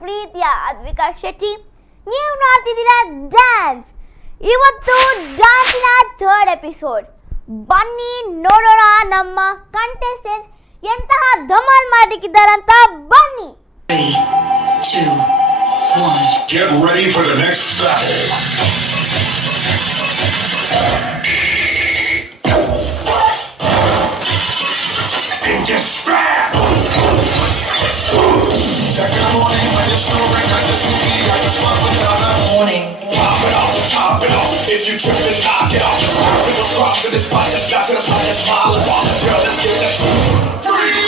ಪ್ರೀತಿಯ ಅದ್ವಿಕಾ ಶೆಟ್ಟಿ. ನೀವು ನೋಡ್ತಿದ್ದೀರಾ ಡ್ಯಾನ್ಸ್. ಇವತ್ತು ಡ್ಯಾನ್ಸಿನ ಥರ್ಡ್ ಎಪಿಸೋಡ್. ಬನ್ನಿ ನೋಡೋಣ ನಮ್ಮ ಕಂಟೆಸ್ಟೆಂಟ್ಸ್ ಎಂತಹ ಧಮಾಲ್ ಮಾಡಿಕ್ಕಿದ್ದಾರಂತ. ಬನ್ನಿ. 3, 2, 1. Get ready for the next battle. Into scrap! Second morning, when you're snoring, I just need I just want another Morning. Top it off, top it off. If you trip and knock it off, people cross in this spot, just got to the side, just smile and talk. Girl, let's get this free.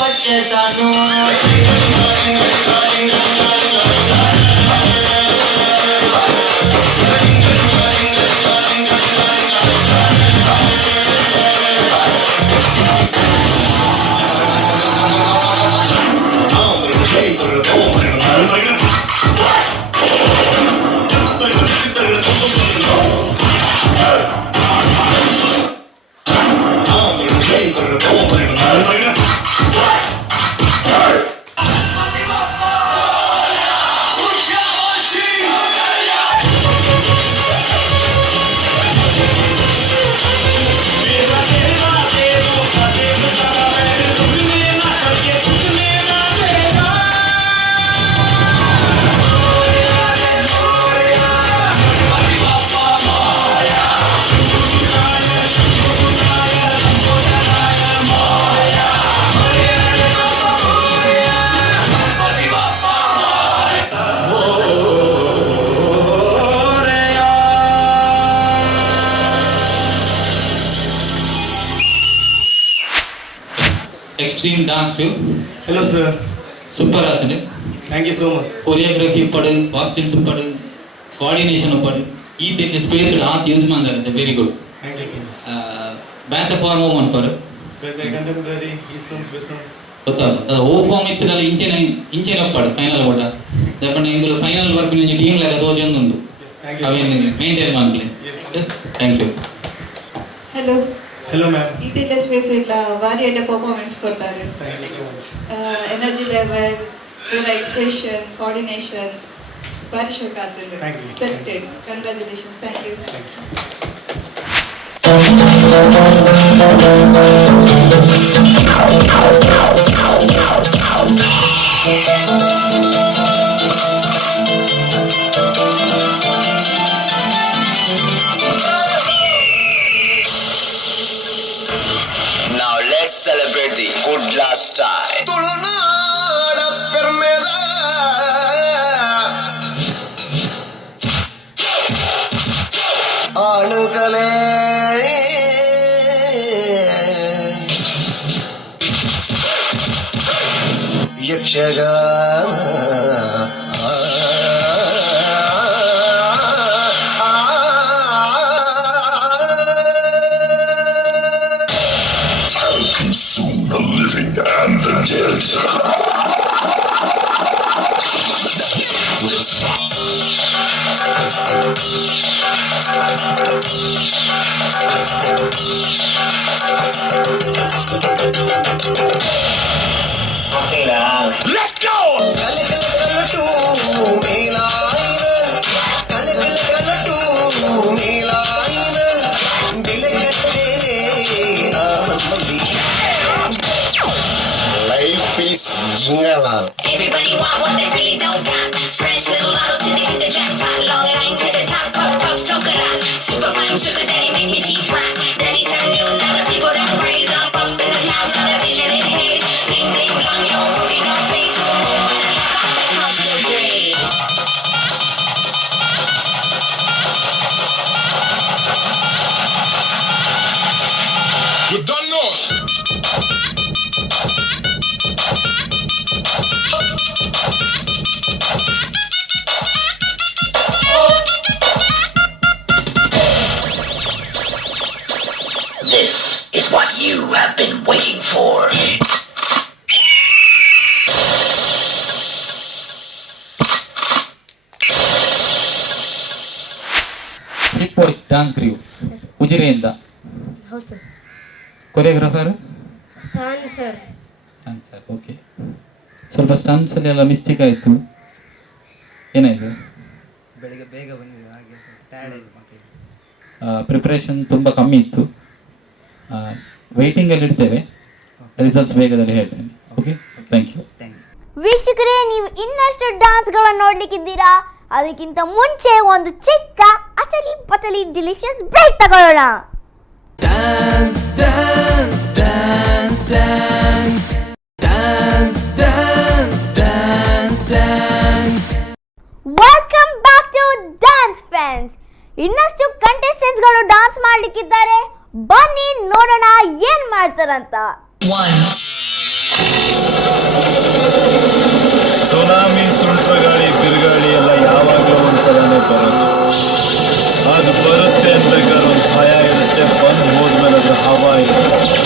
వచ్చేసాను. Extreme dance play. Hello sir. Super ಆತಂಡೆ. Thank you so much. Choreography ಪಡು, costumes ಪಡು, coordination ಪಡು, ಈ ತೆಟ್ಟಿ space ಆತ್ use ಮಾಡ್ತಾರೆ. Very good. Thank you so much. Bank form home ಪಡು. With the contemporary Eastons Westons. ಗೊತ್ತಾಗ ಓ ಫಾರ್ಮ್ ಇತ್ತನಲ್ಲ ಇಂಚೆನ ಪಡು ಫೈನಲ್ ಓಟ. ದಪ್ಪನ ಇಂಗುಲು ಫೈನಲ್ ವರ್ಕ್ ನಿಂಗೆ ಟೀಮ್ ಲಾಗ ದೋಜೊಂದು ಉಂಟು. Yes, thank you so ಅವೇನು much. ಮೇಂಟೈನ್ ಮಾಡ್ಲಿ. Yes. Thank you. Hello. Hello, ma'am. ಇದೆಲ್ಲ ಸ್ಪೇಸ್ ಇಲ್ಲ, ಭಾರಿ ಒಳ್ಳೆ ಪರ್ಫಾರ್ಮೆನ್ಸ್ ಕೊಡ್ತಾರೆ. Thank you so much. Energy level, ಇವರ ಎಕ್ಸ್ಪ್ರೆಷನ್, ಕೋಆರ್ಡಿನೇಷನ್ ಭಾರಿ ಶೋಕ ಆಗ್ತದೆ. Thank you. Selected. Congratulations. Thank you. Now let's celebrate the good last time. ತುಳುನಾಡ ಪೆರ್ಮೆದ ಆಳುಕಲೆ Yakshagana Consume the living and the dead. Let's go! Life is jingle. Everybody want what they really don't got. Scratch little lotto till they hit the jackpot. Long line to the top, puff puff chocolate. Super fine sugar daddy make me teeth rock. Daddy turn you, now the people that praise up up in the clouds, television it haze. Bling bling blong, yo, Ruby no face, boom boom, when I lock off the house still breathe. You done know? This is what you have been waiting for. Hit boys dance crew ಉಜಿರೆಯಿಂದ. ಹೌದು sir. Choreographer sir. Sir okay. ಸ್ವಲ್ಪ ಸ್ಟನ್ಸಲ್ಲಿ ಎಲ್ಲ mistake ಆಯಿತು. ಏನಾಯಿತು? ಬೆಳಿಗ್ಗೆ ಬೇಗ ಬಂದಿದ್ದು ಹಾಗೆ ಟಯರ್ಡ್ ಆಯಿತು ಮಕ್ಕಳಿಗೆ. ಪ್ರಿಪ್ರೇಷನ್ ತುಂಬ ಕಮ್ಮಿ ಇತ್ತು. ವೆಯ್ಟಿಂಗಲ್ಲಿ ಇಡ್ತೇವೆ, ರಿಸಲ್ಟ್ಸ್ ಬೇಗದಲ್ಲಿ ಹೇಳ್ತೇನೆ. Okay, thank you. ವೀಕ್ಷಕರೇ, ನೀವು ಇನ್ನಷ್ಟು ಡಾನ್ಸ್ಗಳನ್ನು ನೋಡ್ಲಿಕ್ಕಿದ್ದೀರಾ. ಅದಕ್ಕಿಂತ ಮುಂಚೆ ಒಂದು ಚಿಕ್ಕ ಅಚಲಿ ಪಚಲಿ ಡಿಲಿಷಿಯಸ್ ಬ್ರೇಕ್ ತಗೊಳ್ಳೋಣ. Dance, dance, dance, dance, dance, dance, dance, dance. Welcome back to dance friends. ಇನ್ನಷ್ಟು ಕಂಟೆಸ್ಟೆಂಟ್ಸ್ಗಳು ಡಾನ್ಸ್ ಮಾಡ್ಲಿಕ್ಕಿದ್ದಾರೆ. ಬನ್ನಿ ನೋಡೋಣ ಏನ್ ಮಾಡ್ತಾರಂತ. ಸುನಾಮಿ, ಸುಂಟರಗಾಳಿ, ಬಿರುಗಾಳಿ ಎಲ್ಲ ಯಾವಾಗಲೂ ಒಂದ್ಸಲನೇ ಬರೋದು. ಅದು ಬರುತ್ತೆ ಅನ್ಬೇಕಾದ್ರೆ ಒಂದು ಭಯ ಇರುತ್ತೆ, ಬಂದು ಹೋದ್ಮೇಲೆ ಅದು ಹವಾ ಇರುತ್ತೆ.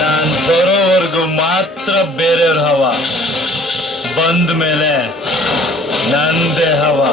ನಾನು ಬರೋವರೆಗೂ ಮಾತ್ರ ಬೇರೆಯವ್ರ ಹವಾ, ಬಂದ ಮೇಲೆ ನಂದೇ ಹವಾ.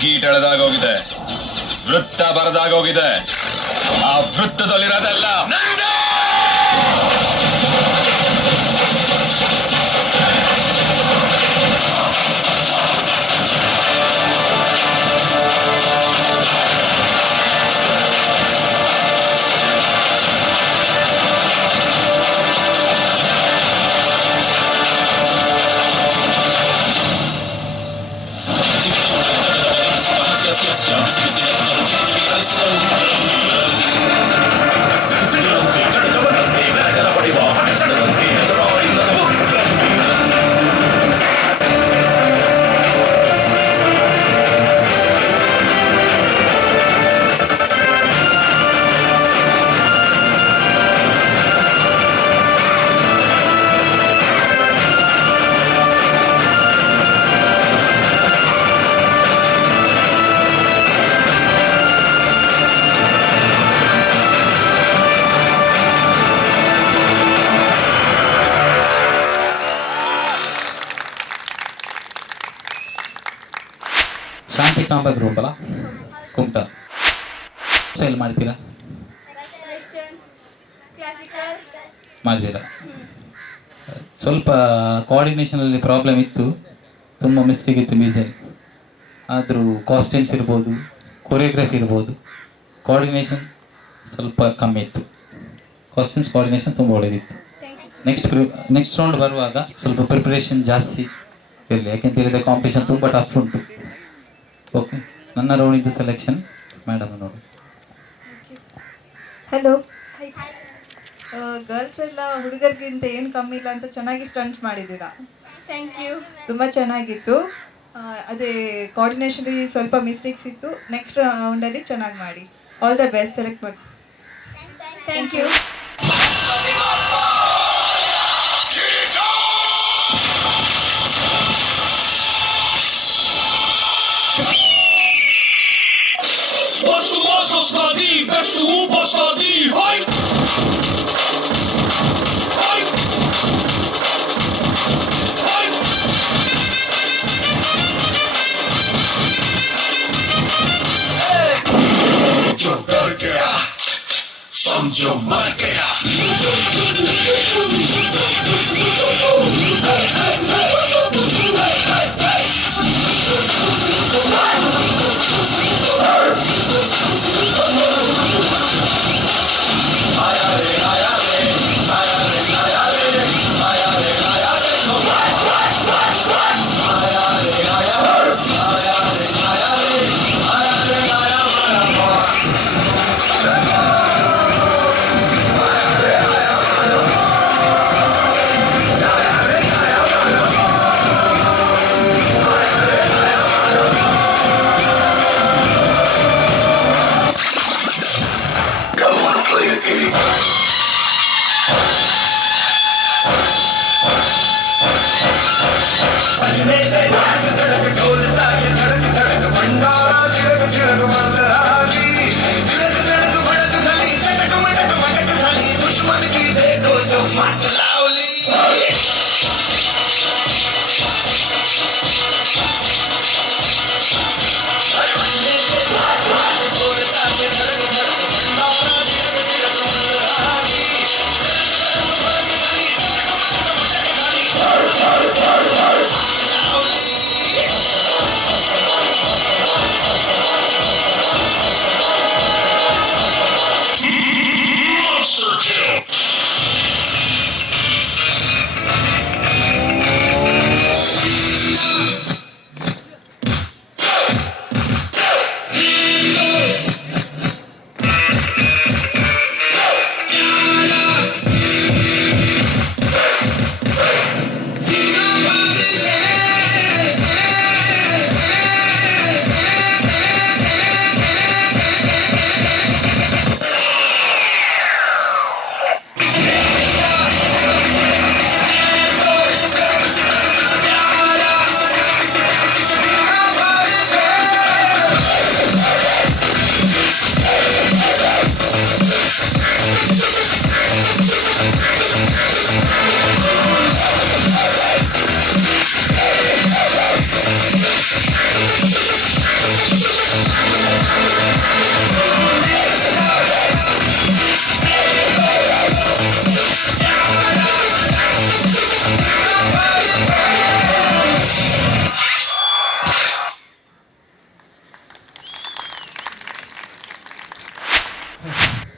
ಗೀಟ್ ಎಳೆದಾಗೋಗಿದೆ, ವೃತ್ತ ಬರದಾಗೋಗಿದೆ. ಆ ವೃತ್ತದಲ್ಲಿರೋದೆಲ್ಲ ನಂದೇ! ಶಾಂತಿಕಾಂಬ ಗ್ರೂಪ್ ಅಲ್ಲ, ಕುಮಟಾ ಸ್ಟೈಲ್ ಮಾಡ್ತೀರಾ? ಮಾಡ್ತೀರಾ? ಸ್ವಲ್ಪ ಕೋಆರ್ಡಿನೇಷನಲ್ಲಿ ಪ್ರಾಬ್ಲಮ್ ಇತ್ತು, ತುಂಬ ಮಿಸ್ಟೇಕ್ ಇತ್ತು ಬೀಸಲ್ಲಿ. ಆದರೂ ಕಾಸ್ಟ್ಯೂಮ್ಸ್ ಇರ್ಬೋದು, ಕೊರಿಯೋಗ್ರಫಿ ಇರ್ಬೋದು, ಕೋಆರ್ಡಿನೇಷನ್ ಸ್ವಲ್ಪ ಕಮ್ಮಿ ಇತ್ತು. ಕಾಸ್ಟ್ಯೂಮ್ಸ್ ಕೋಆರ್ಡಿನೇಷನ್ ತುಂಬ ಒಳ್ಳೆಯದಿತ್ತು. ನೆಕ್ಸ್ಟ್ ರೌಂಡ್ ಬರುವಾಗ ಸ್ವಲ್ಪ ಪ್ರಿಪ್ರೇಷನ್ ಜಾಸ್ತಿ ಇರಲಿ, ಯಾಕೆಂತ ಹೇಳಿದರೆ ಕಾಂಪಿಟೇಷನ್ ತುಂಬ ಟಫ್ ಉಂಟು. ಓಕೆ, ನನ್ನ ರೌಂಡಿದ್ದು ಸೆಲೆಕ್ಷನ್ ಮೇಡಮ್ ನೋಡಿ. ಹಲೋ, ಗರ್ಲ್ಸ್ ಎಲ್ಲ ಹುಡುಗರಿಗಿಂತ ಏನು ಕಮ್ಮಿ ಇಲ್ಲ ಅಂತ ಚೆನ್ನಾಗಿ ಸ್ಟಂಟ್ ಮಾಡಿದ್ದೀರಾ. Thank you. ತುಂಬ ಚೆನ್ನಾಗಿತ್ತು. ಅದೇ ಕೋಆರ್ಡಿನೇಷನಲ್ಲಿ ಸ್ವಲ್ಪ ಮಿಸ್ಟೇಕ್ಸ್ ಇತ್ತು. ನೆಕ್ಸ್ಟ್ ರೌಂಡಲ್ಲಿ ಚೆನ್ನಾಗಿ ಮಾಡಿ. All the best. ಸೆಲೆಕ್ಟ್ ಮಾಡಿ. Thank you. Beste massas naar die, beste hoepas naar die. Hoi! Hoi! Hoi! जो डर गया समझो मर गया.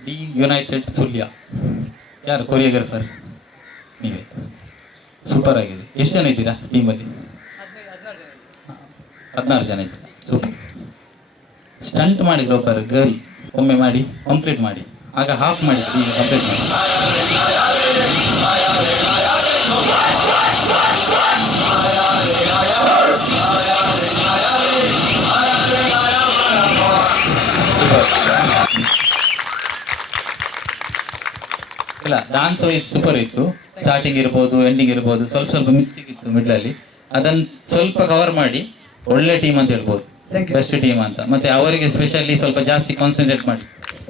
D United Sullia. ಯಾರು ಕೊರಿಯೋಗ್ರಾಫರ್? ನೀವೇ. ಸೂಪರ್ ಆಗಿದೆ. ಎಷ್ಟು ಜನ ಇದ್ದೀರಾ ಟೀಮಲ್ಲಿ? 16 ಜನ ಇದ್ದೀರಾ. ಸೂಪರ್. ಸ್ಟಂಟ್ ಮಾಡಿದ್ರು ಒಬ್ಬರು ಗರ್ಲ್, ಒಮ್ಮೆ ಮಾಡಿ ಕಂಪ್ಲೀಟ್ ಮಾಡಿ, ಆಗ ಹಾಫ್ ಮಾಡಿ ಈಗ ಕಂಪ್ಲೀಟ್ ಮಾಡಿ. ಇಲ್ಲ, ಡಾನ್ಸ್ ವೈಸ್ ಸೂಪರ್ ಇತ್ತು. ಸ್ಟಾರ್ಟಿಂಗ್ ಇರ್ಬೋದು, ಎಂಡಿಂಗ್ ಇರ್ಬೋದು, ಸ್ವಲ್ಪ ಸ್ವಲ್ಪ ಮಿಸ್ಟೇಕ್ ಇತ್ತು ಮಿಡ್ಲಲ್ಲಿ. ಅದನ್ನು ಸ್ವಲ್ಪ ಕವರ್ ಮಾಡಿ ಒಳ್ಳೆ ಟೀಮ್ ಅಂತ ಹೇಳ್ಬೋದು, ಬೆಸ್ಟ್ ಟೀಮ್ ಅಂತ. ಮತ್ತೆ ಅವರಿಗೆ ಸ್ಪೆಷಲಿ ಸ್ವಲ್ಪ ಜಾಸ್ತಿ ಕಾನ್ಸಂಟ್ರೇಟ್ ಮಾಡಿ.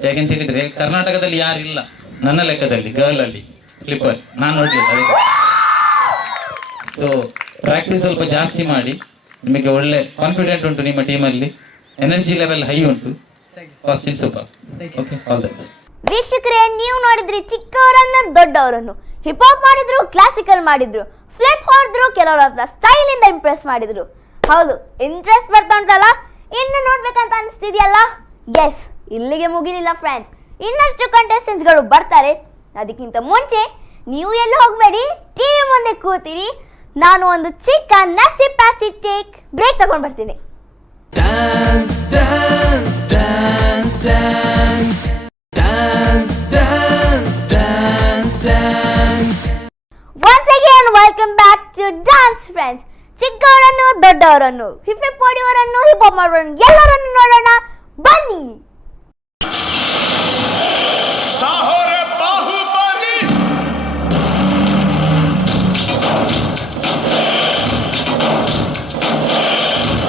ಯಾಕೆಂತ ಹೇಳಿದ್ರೆ ಕರ್ನಾಟಕದಲ್ಲಿ ಯಾರಿಲ್ಲ ನನ್ನ ಲೆಕ್ಕದಲ್ಲಿ ಗರ್ಲ್ ಅಲ್ಲಿ ಫ್ಲಿಪ್ಪರ್, ನಾನು ನೋಡ್ಲಿಲ್ಲ. ಅದಕ್ಕೆ ಸೊ ಪ್ರಾಕ್ಟೀಸ್ ಸ್ವಲ್ಪ ಜಾಸ್ತಿ ಮಾಡಿ. ನಿಮಗೆ ಒಳ್ಳೆ ಕಾನ್ಫಿಡೆಂಟ್ ಉಂಟು ನಿಮ್ಮ ಟೀಮಲ್ಲಿ, ಎನರ್ಜಿ ಲೆವೆಲ್ ಹೈ ಉಂಟು, costume super. Okay, all the best. ವೀಕ್ಷಕರೇ, ನೀವು ನೋಡಿದ್ರಿ ಚಿಕ್ಕವರನ್ನು ದೊಡ್ಡವರನ್ನು. ಹಿಪ್ ಹಾಪ್ ಮಾಡಿದ್ರು, ಕ್ಲಾಸಿಕಲ್ ಮಾಡಿದ್ರು, ಫ್ಲಿಪ್ ಹೊಡೆದ್ರು, ಕೆಲವರ ಸ್ಟೈಲ್ ಇಂದ ಇಂಪ್ರೆಸ್ ಮಾಡಿದ್ರು. ಹೌದು, ಇಂಟ್ರೆಸ್ಟ್ ಬರ್ತಾ ಉಂಟಲ್ಲ, ಇನ್ನು ನೋಡ್ಬೇಕಂತ ಅನಿಸ್ತಿದೆಯಲ್ಲ? ಎಸ್, ಇಲ್ಲಿಗೆ ಮುಗಿಲಿಲ್ಲ ಫ್ರೆಂಡ್ಸ್, ಇನ್ನಷ್ಟು ಕಂಟೆಸ್ಟೆಂಟ್ಸ್ಗಳು ಬರ್ತಾರೆ. ಅದಕ್ಕಿಂತ ಮುಂಚೆ ನೀವು ಎಲ್ಲ ಹೋಗಬೇಡಿ, ಟಿವಿ ಮುಂದೆ ಕೂತಿರಿ. ನಾನು ಒಂದು ಚಿಕ್ಕ ನಾಸ್ಟಿ ಪ್ಲಾಸ್ಟಿಕ್ ಟೇಕ್ ಬ್ರೇಕ್ ತಗೊಂಡು ಬರ್ತೀನಿ. Dance, dance, dance, dance. Dance, dance, dance, dance. Once again, welcome back to Dance Friends. ಚಿಕ್ಕವರನ್ನು ದೊಡ್ಡವರನ್ನು, ಹಿಪ್ ಹಾಪ್ ಹೊಡೆಯುವವರನ್ನು, ಹಿಪ್ ಹಾಪ್ ಮಾಡುವವರನ್ನು ಎಲ್ಲರನ್ನು ನೋಡೋಣ ಬನ್ನಿ. ಸಾಹೋರೆ ಬಾಹುಬಲಿ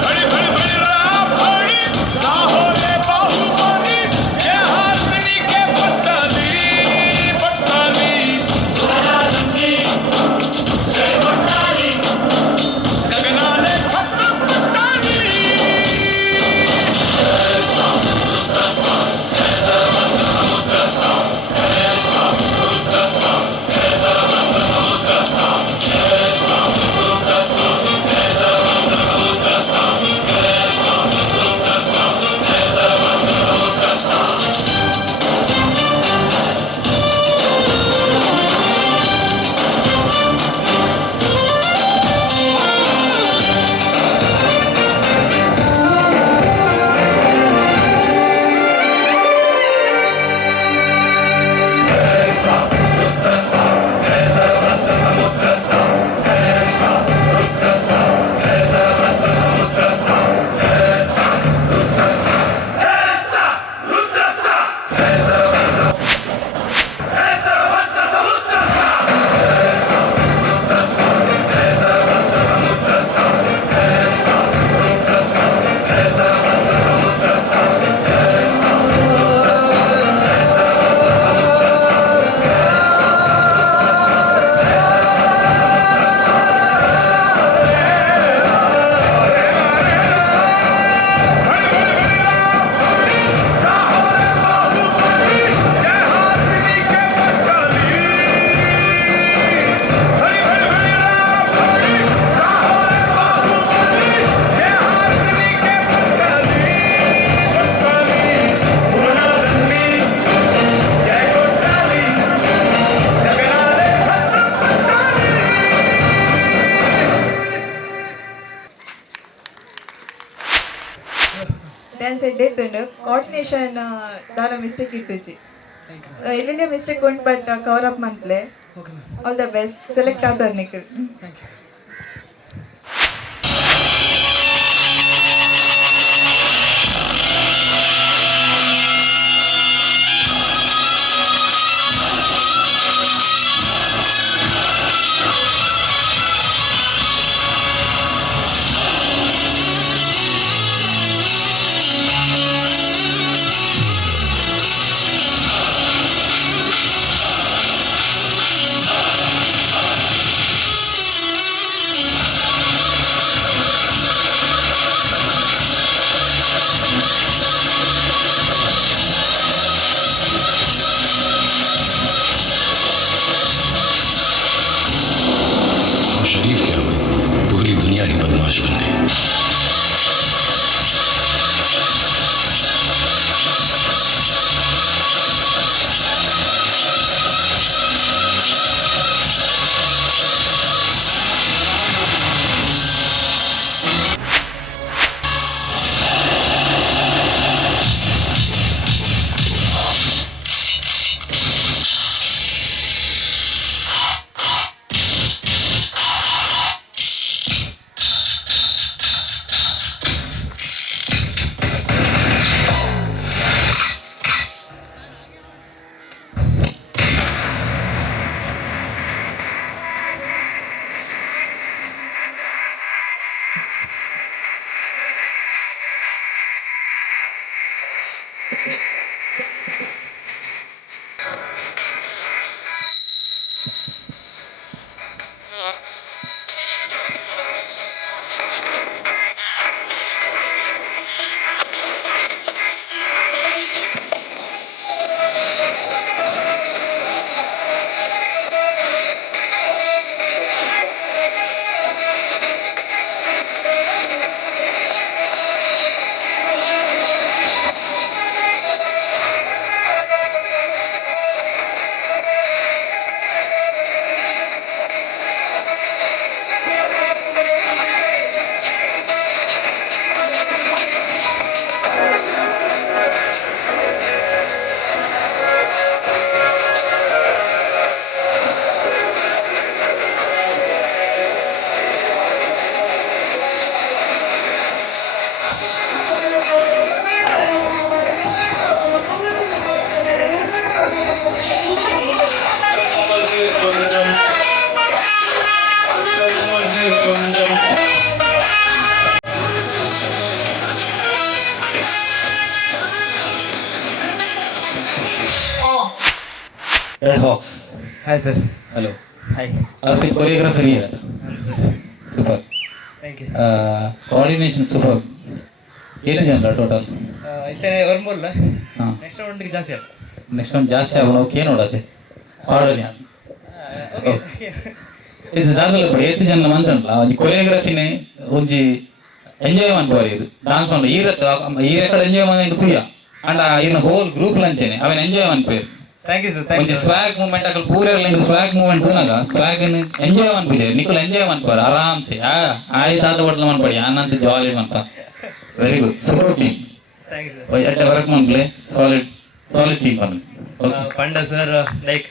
ಬಡಿ ಬಡಿ ಬಡಿ ರಾಪಡಿ ಸಾಹೋರೆ ಬಾಹುಬಲಿ ಜಯ ಹಾರ್ದಿನಿ ಕೆ ಪಟ್ಟಲಿ ಪಟ್ಟಲಿ ದುರಾಲಂಗಿ ಜಯ ಪಟ್ಟಲಿ ಗಗನಾಲೆ ಛತ್ರ ಪಟ್ಟಲಿ ಡ್ಯಾನ್ಸ್ ಎಡ್ಡೆತ್ತುಂಡು ಕೋಆರ್ಡಿನೇಷನ್ ದಾರ ಮಿಸ್ಟೇಕ್ ಇತ್ತುಜಿ, ಎಲ್ಲೆಲ್ಲ ಮಿಸ್ಟೇಕ್ ಉಂಟು, ಬಟ್ ಕವರ್ ಅಪ್ ಮಂತ್ಲೆ. All the best. ಸೆಲೆಕ್ಟ್ ಆದರ್ Nikhil. Red Hawks. Hi sir. Hello. Hi. Our choreographer here. Super. Thank you. Coordination super. ಏನು ಜನ ಟೋಟಲ್ ಇತ್ತೇನೆ ವರ್ಮೂಲ್ಲ ಹಾಂ ನೆಕ್ಸ್ಟ್ ರೌಂಡಿಗೆ ಜಾಸ್ತಿ ಆಯ್ತು. ನೆಕ್ಸ್ಟ್ ಒಂದು ಜಾಸ್ತಿ ಆಗ ನಾವು ಏನು ನೋಡತ್ತೆ ಆಡೋದು ಇದು ದಾದಲ್ಲ ಬಿಡಿ ಎತ್ತು ಜನ ಮಂತಲ್ಲ ಒಂಜಿ ಕೊರಿಯೋಗ್ರಫಿನೇ ಒಂಜಿ ಎಂಜಾಯ್ ಮಾಡ್ಬಾರಿ ಇದು ಡಾನ್ಸ್ ಮಾಡಿ ಈ ರೆಕಾರ್ಡ್ ಎಂಜಾಯ್ ಮಾಡಿ ತುಯ್ಯ ಅಂಡ್ ಇನ್ನು ಹೋಲ್ ಗ್ರೂಪ್ ಲಂಚೇನೆ ಅವನ್ ಎಂಜಾಯ್ ಮಾಡ್ಪೇರು ಥ್ಯಾಂಕ್ ಯು ಸರ್ ಥ್ಯಾಂಕ್ ಒಂಜಿ ಯು. ಸ್ವಾಗ್ ಮೂಮೆಂಟ್ ಅಕಲ್ ಪೂರೆಲ್ಲ ಇಂದು ಸ್ವಾಗ್ ಮೂಮೆಂಟ್ ತೂನಾಗ ಸ್ವಾಗ್ ಎಂಜಾಯ್ ಮಾಡ್ಬಿಡಿ ನಿಕ್ಕಲು ಎಂಜಾಯ್ ಮಾಡ್ಪಾರ ಆರಾಮ್ಸೆ ಆಯ್ತಾದ ಹೋಟ್ಲ ಮಾಡ್ಬೇಡಿ ಆನಂತ ಜಾಲಿ ಮಾಡ್ಪ very good super team thank you sir. ಎಟ್ ವರ್ಕ್ ಮಾಡ್ಲೆ ಸಾಲಿಡ್ ಟೀಮ್ ಮಾಡಿ ಪಂಡ ಸರ್ ಲೈಕ್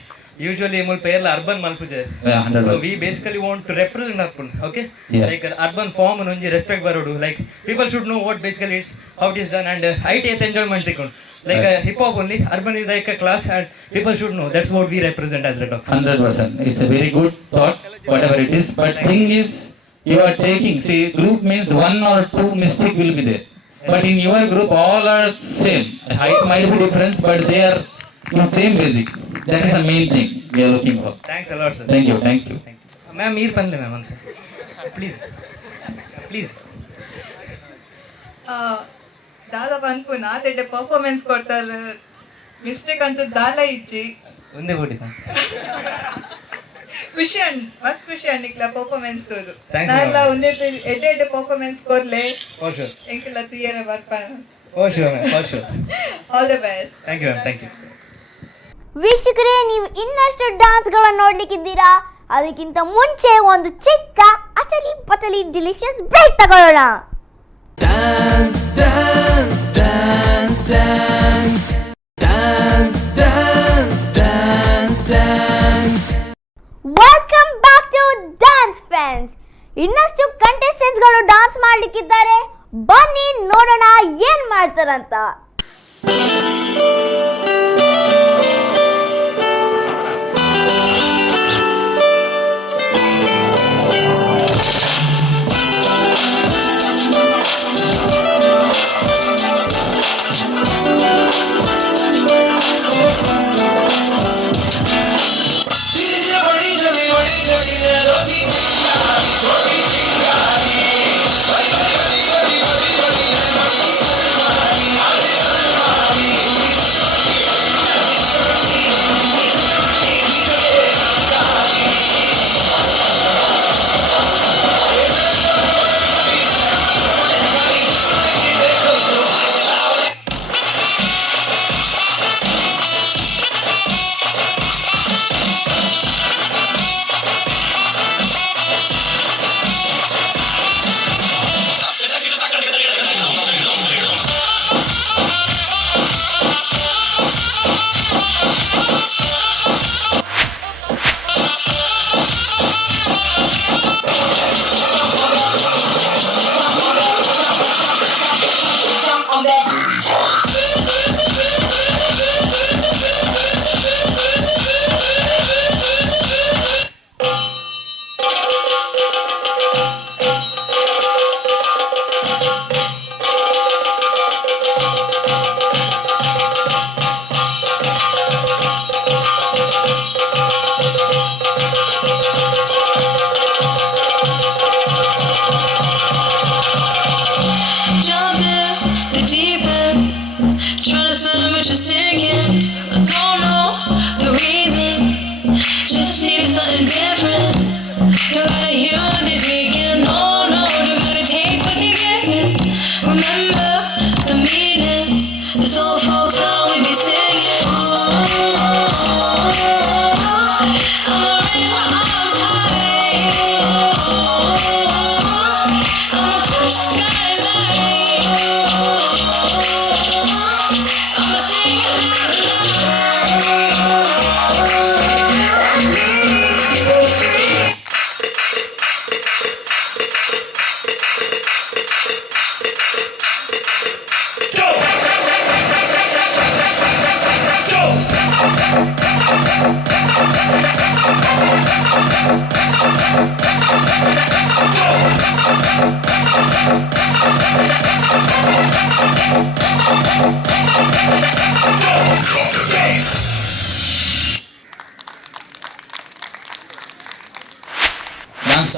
usually ಮುಲ್ಪ ಎಲ್ಲ ಅರ್ಬನ್ ಮಲ್ಪುಜೆ. 100%. So we basically want to represent urban, okay? Yeah. Like urban form and onji respect barodu. Like people should know what basically it's how it is done and IT enjoyment tikun. Like hip hop only, urban is like a class and people should know. That's what we represent as Red Hawks. 100%. It's a very good thought, whatever it is. But thing is, you are taking. See, group means one or two mistake will be there. But in your group, all are same. Height might be different, but they are in same basic. That is the main thing we are looking for. Thanks a lot sir. Thank you. Thank you. Thank you. Ma'am meer panle ma'am anta. Please. Please. ದಾದ ಬಂದ್ಪು ನಾತೆಡ್ಡೆ performance ಕೊಡ್ತಾರೆ mistake ಅಂತ ದಾಲ ಇಚ್ಚಿ ಒಂದೇ body ಖುಷಿ ಮಸ್ತ್ ಖುಷಿ ಅಣ್ಣಿಕ್ಲ performance ತೋದು Thanks ನಾನೆಲ್ಲ ma'am. ಒಂದೇ ಎಡ್ಡೆ ಪರ್ಫಾರ್ಮೆನ್ಸ್ ಕೊರ್ಲೆ For sure. ಎಂಕೆಲ್ಲ ತುಯ್ಯರೆ ಬರ್ಪಾನ. For sure ma'am. For sure. All the best. Thank you ma'am. Thank you. ವೀಕ್ಷಕರೇ, ನೀವು ಇನ್ನಷ್ಟು ಡ್ಯಾನ್ಸ್ಗಳನ್ನು ನೋಡ್ಲಿಕ್ಕಿದ್ದೀರಾ. ಅದಕ್ಕಿಂತ ಮುಂಚೆ ಒಂದು ಚಿಕ್ಕ ಅತಲಿ ಪತಲಿ ಡಿಲಿಷಿಯಸ್ ಬ್ರೇಕ್ ತಗೊಳ್ಳೋಣ. Dance, dance, dance, dance. Dance, dance, dance, dance. Welcome back to dance friends. ಇನ್ನಷ್ಟು ಕಂಟೆಸ್ಟೆಂಟ್ಸ್ಗಳು ಡ್ಯಾನ್ಸ್ ಮಾಡ್ಲಿಕ್ಕಿದ್ದಾರೆ. ಬನ್ನಿ ನೋಡೋಣ ಏನ್ ಮಾಡ್ತಾರಂತ.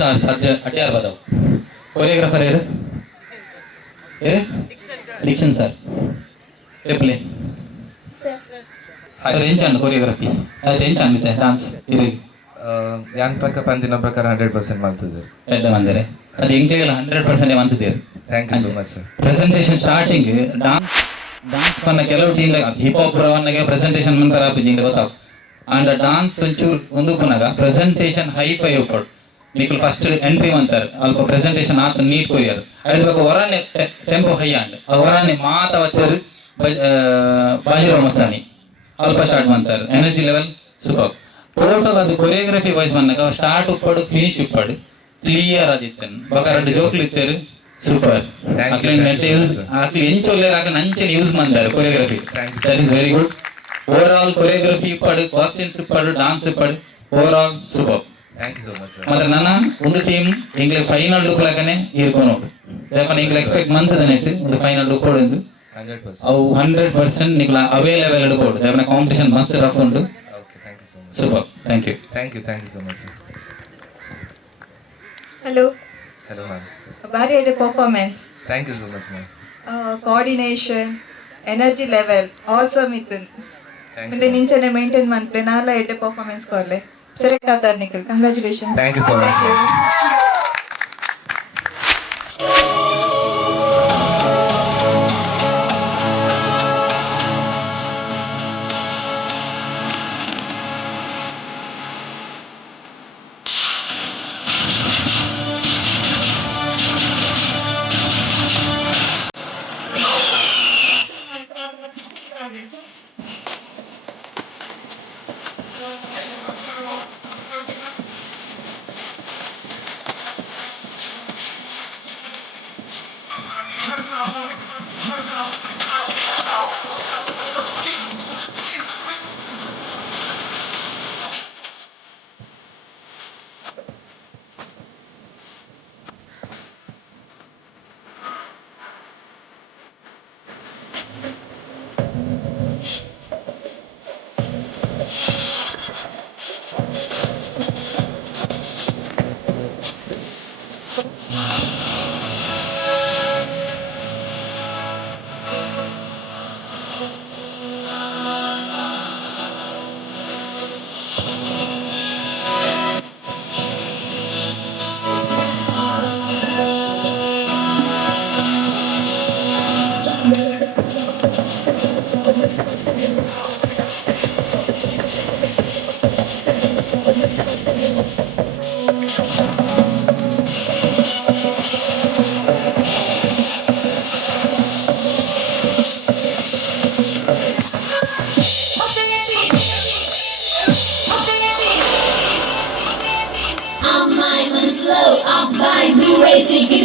ಸ್ಟಾರ್ಸ್ ಅಡ್ಯಾರು ಬದವು ಕೊರಿಯೋಗ್ರಾಫರ್ ಯಾರು ದೀಕ್ಷನ್ ಸರ್ ಎಪ್ಲೆ ಸರ್ ಎಂಚಾಂಡ್ ಕೊರಿಯೋಗ್ರಫಿ ಅದು ಎಂಚಾಂಡಿತ್ತೆ ಡಾನ್ಸ್ ಇರಿಗೆ ಯಾನ್ ಪ್ರಕಾರ ಪಂಜಿನ ಪ್ರಕಾರ 100% ಮಾಡ್ತಿದ್ದೀರಿ ಎಡ್ಡ ಬಂದರೆ ಅದು ಇಂಗ್ಲಿಗೆಲ್ಲ 100% ಮಾಡ್ತಿದ್ದೀರಿ. Thank you so much sir. Presentation starting dance ಪನ್ನ ಕೆಲವು ಟೀಮ್ ಹಿಪ್ ಹಾಪ್ ಪುರವನ್ನಗೆ ಪ್ರೆಸೆಂಟೇಷನ್ ಮುಂತಾರ ಆಪಿಜಿಂಗ್ ಗೊತ್ತಾವು ಅಂಡ್ ಡಾನ್ಸ್ ಒಂಚೂರು ಒಂದು ಪುನಗ ಪ್ರೆಸೆಂಟೇಷನ್ ಹೈ ಉಪ್ಪಡು ನಿಖಲ್ ಫಸ್ಟ್ ಎಂಟ್ರಿ ಅಂತಾರೆ ಅಲ್ಪ ಪ್ರೆಸೆಂಟೇಷನ್ ಆತ ನೀಟ್ ಕೊರಿಯರ್ ಹೇಳ್ಬೇಕು ಹೊರನೆ ಟೆಂಪೋ ಹೈ ಅಂಡ್ ಹೊರನೆ ಮಾತಾವತ್ತರು ಬಾಜಿರೋ ಮಸ್ತಾನಿ ಅಲ್ಪ ಸ್ಟಾರ್ಟ್ ಮಾಡ್ತಾರೆ ಎನರ್ಜಿ ಲೆವೆಲ್ ಸೂಪರ್ ಟೋಟಲ್ ಅದು ಕೊರಿಯೋಗ್ರಫಿ ವೈಸ್ ಬಂದಾಗ ಸ್ಟಾರ್ಟ್ ಉಪ್ಪಡು ಫಿನಿಶ್ ಉಪ್ಪಡು ಕ್ಲಿಯರ್ ಆದಿತ್ತನ್ ಬಕಾರಡ್ ಜೋಕ್ಲಿ ಇತ್ತೇರು ಸೂಪರ್ ಆಕ್ಲಿ ಎಂಚೊಲ್ಲೇರ್ ಆಗ ನಂಚೆನ್ ಯೂಸ್ ಮಾಡ್ತಾರೆ choreography that is very good over all choreography ಇಪ್ಪಡು ಕಾಸ್ಟ್ಯೂಮ್ಸ್ ಇಪ್ಪಡು ಡಾನ್ಸ್ ಇಪ್ಪಡು over all super. Thank you so much sir. ಮತ್ತೆ ನನ್ನ ಒಂದು ಟೀಮ್ ಇಂಗ್ಲಿಷ್ ಫೈನಲ್ ಡುಕ್ಲಾಗನೆ ಇರ್ಕೊಂಡು ಇಂಗ್ಲ ಎಕ್ಸ್ಪೆಕ್ಟ್ ಮಂತದ ನೆಟ್ ಒಂದು ಫೈನಲ್ ಡುಕ್ಕೋಡು 100%. ಅವು 100% ನಿಕ್ಲ ಅವೈಲೇಬಲ್ ಡುಕ್ಕೋಡು ದೇವನ ಕಾಂಪಿಟೇಷನ್ ಮಸ್ತ್ ರಫ್ ಉಂಟು. Okay thank you so much. Super thank you. Thank you so much sir. Hello hello ma'am. ಭಾರಿ ಇದೆ performance. Thank you so much ma'am. Coordination energy level awesome ಇತ್ತು ಮುಂದೆ ನಿಂಚನೆ ಮೇಂಟೈನ್ ಮಾಡ್ರೆ ನಾಲ ಎಡ್ಡೆ ಪರ್ಫಾರ್ಮೆನ್ಸ್ ಕೊರ್ಲೆ ಸೆಲೆಕ್ಟ್ ಆತಾರೆ Nikhil congratulation. Thank you so much sir.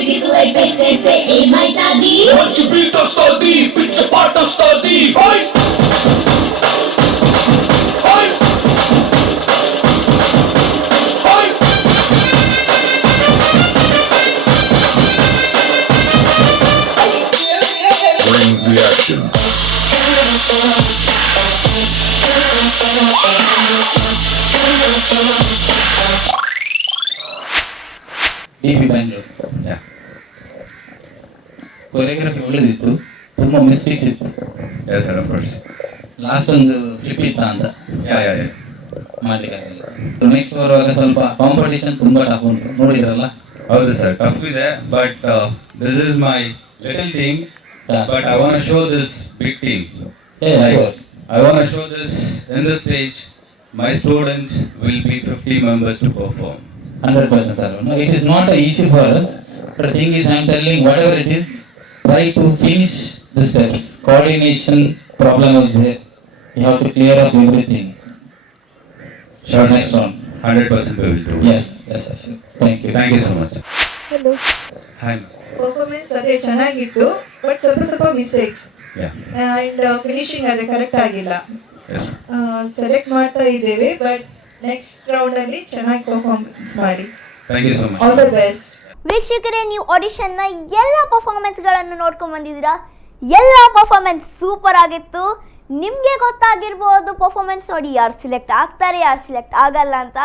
Gitu like PTC, may tadi. Once you beat the study, beat the part of study. Fight! Fight! Fight! Bring the action. DP Bangalore choreography ಒಳ್ಳೆದಿತ್ತು, ತುಂಬ mistakes ಇತ್ತು. Last ಒಂದು flip ಇತ್ತ ಅಂತ ಮಾಡ್ಲಿಕ್ಕೆ next ಬರುವಾಗ ಸ್ವಲ್ಪ competition ತುಂಬಾ ಟಫ್ ಉಂಟು, ನೋಡಿದ್ರಲ್ಲ? ಹೌದು ಸರ್, ಟಫ್ ಇದೆ. But this is my little team, but I want to show this big team. I want to show this in this stage. My students will be 50 members to perform. 100% sir. No, it is not an issue for us. But the thing is, I am telling whatever it is, try to finish the steps. Coordination problem is there. You have to clear up everything. Sure, next one. 100% we will do. Yes, sure. Thank you. Thank you so much. Hello. Hi. Performance ಅದೇ ಚೆನ್ನಾಗಿತ್ತು, but ಸ್ವಲ್ಪ mistakes and finishing ಅದೇ correct ಆಗಿಲ್ಲ. Select ಮಾಡ್ತಾ ಇದ್ದೇವೆ, but next round ಅಲ್ಲಿ ಚೆನ್ನಾಗಿ performance ಮಾಡಿ. Thank you so much. All the best. ವೀಕ್ಷಕರೇ, ನೀವು ಆಡಿಷನ್ನ ಎಲ್ಲ ಪರ್ಫಾರ್ಮೆನ್ಸ್ಗಳನ್ನು ನೋಡ್ಕೊಂಡು ಬಂದಿದ್ದೀರಾ. ಎಲ್ಲ ಪರ್ಫಾರ್ಮೆನ್ಸ್ ಸೂಪರ್ ಆಗಿತ್ತು. ನಿಮಗೆ ಗೊತ್ತಾಗಿರ್ಬೋದು ಪರ್ಫಾರ್ಮೆನ್ಸ್ ನೋಡಿ ಯಾರು ಸಿಲೆಕ್ಟ್ ಆಗ್ತಾರೆ, ಯಾರು ಸಿಲೆಕ್ಟ್ ಆಗಲ್ಲ ಅಂತ.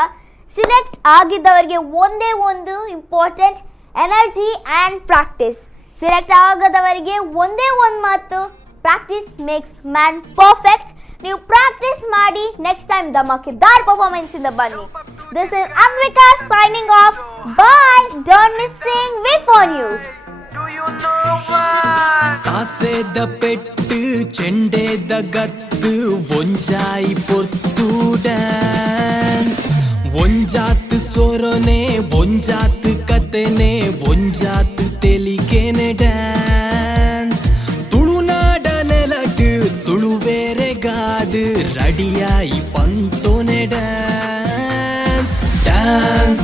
ಸಿಲೆಕ್ಟ್ ಆಗಿದ್ದವರಿಗೆ ಒಂದೇ ಒಂದು important energy and practice. Select ಆಗದವರಿಗೆ ಒಂದೇ ಒಂದು ಮಾತು, ಪ್ರಾಕ್ಟೀಸ್ ಮೇಕ್ಸ್ ಮ್ಯಾನ್ ಪರ್ಫೆಕ್ಟ್. ನೀವು ಪ್ರಾಕ್ಟೀಸ್ ಮಾಡಿ ನೆಕ್ಸ್ಟ್ ಟೈಮ್ ಧಮಾಕೆದಾರ್ ಪರ್ಫಾರ್ಮೆನ್ಸ್ ಇಂದ ಬನ್ನಿ. This is Anvika signing off. Bye. Don't missing ವಿ4 ನ್ಯೂಸ್. ಕಾಸೆದ ಪೆಟ್ಟು ಚೆಂಡೆದ ಗತ್ತು ಒಂಜಾಯಿ ಪೊತ್ತು ಡ್ಯಾನ್ಸ್. ಒಂಜಾತ್ ಸೊರೊನೆ ಒಂಜಾತ್ ಕತೆನೆ ಒಂಜಾತ್ ತೆಲಿಗೆನೆ ಡ್ಯಾನ್ಸ್. ತುಳುನಾಡ ನೆಲಟ್ ತುಳುವೇರೆಗಾದು ರಡಿಯಾಯಿ ಪಂತೊನೆ ಡ್ಯಾನ್ಸ್. ಡ್ಯಾನ್ಸ್